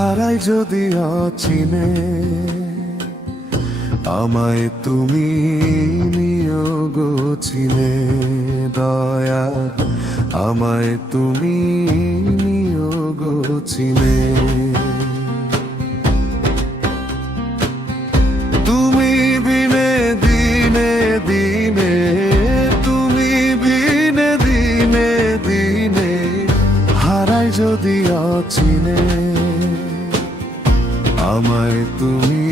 হারাই যদি অচিনে আমায় তুমি নিয়োগ চিনে দয়া আমায় তুমি নিয়োগ চিনে তুমি বিনে দিনে দিনে তুমি বিনে দিনে দিনে হারাই যদি অচিনে আমায় তুমি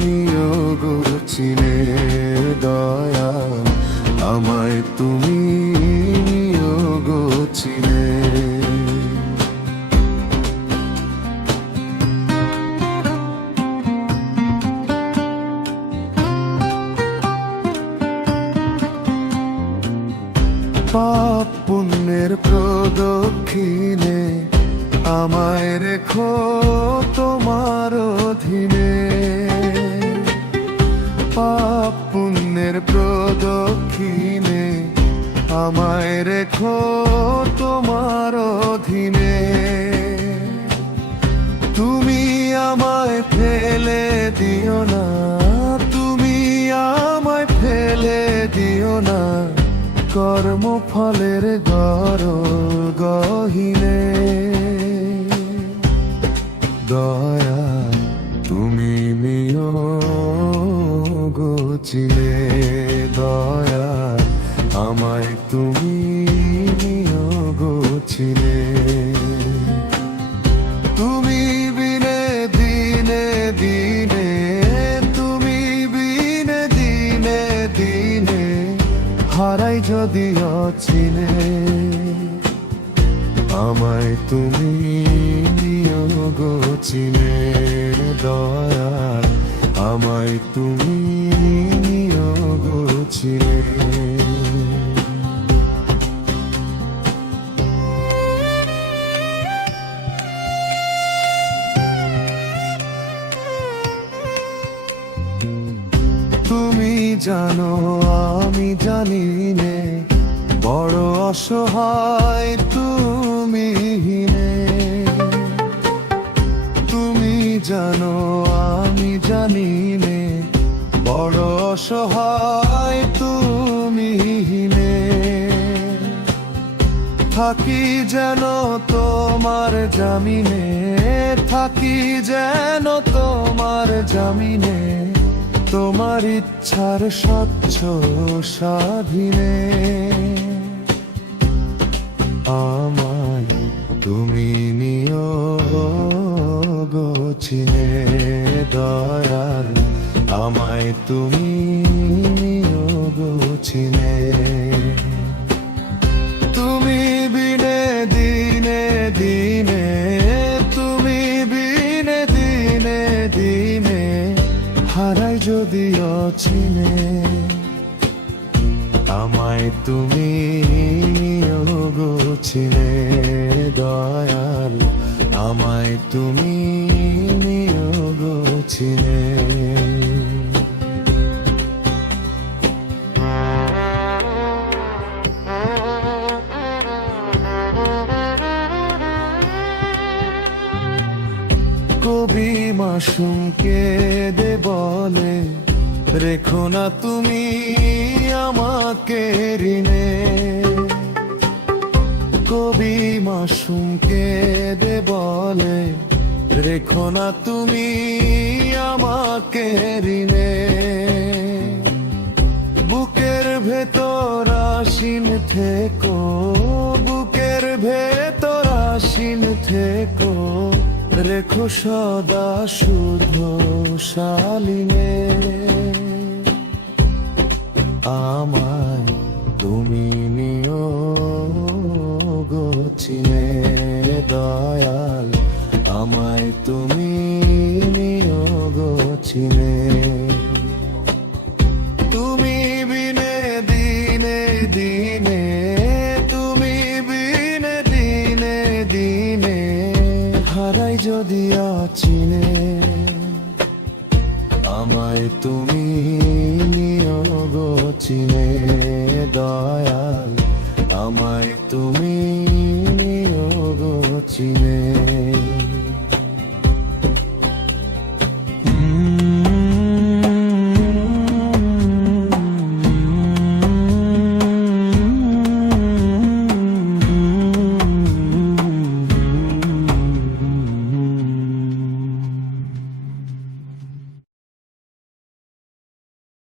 নিয়োগ চিনে দয়া আমায় তুমি নিয়োগ চিনে পাপ পুণ্যের প্রদক্ষিণে আমায় রেখো তোমার অধীনে পাপ পুণ্যের প্রদক্ষিণে আমায় রেখো তোমার অধীনে তুমি আমায় ফেলে দিও না তুমি আমায় ফেলে দিও না কর্মফলের গহীনে দয়া তুমি নিয়োগ চিনে দয়া আমায় তুমি নিয়োগ চিনে তুমি বিনে দিনে দিনে তুমি বিনে দিনে দিনে হারাই যদি অচিনে আমায় তুমি নিয়োগ চিনে দয়া আমায় তুমি নিয়োগ চিনে তুমি জানো আমি জানি নে বড় অসহায় তুমি নে তুমি জানো আমি জানি নে বড় অসহায় তুমি নে থাকি যেন তোমার জামিনে থাকি যেন তোমার জামিনে তোমার ইচ্ছার স্বচ্ছ স্বাধীনে আমায় তুমি নিয়োগ চিনে দয়াল আমায় তুমি নিয়োগ চিনে তুমি বিনে দিনে দিনে তুমি বিনে দিনে দিনে হারাই যদি অচিনে আমায় তুমি নিয়োগ চিনে দয়াল আমায় তুমি নিয়োগ চিনে কবি মাসুমকে দে বলে রেখো না তুমি আমাকে ঋণে কবি মাসুমকে দে বলে রেখো না তুমি আমাকে ঋণে বুকের ভেতর আসীন থেকো বুকের ভেতর আসীন থেকো রেখো সদা শুদ্ধ শালিনে আমায় তুমি নিয়োগ চিনে দয়াল আমায় তুমি নিয়োগ চিনে তুমি বিনে দিনে দিনে তুমি বিনে দিনে দিনে হারাই যদি অচিনে আমায় তুমি নিয়োগ চিনে দয়াল আমায় তুমি নিয়োগ চিনে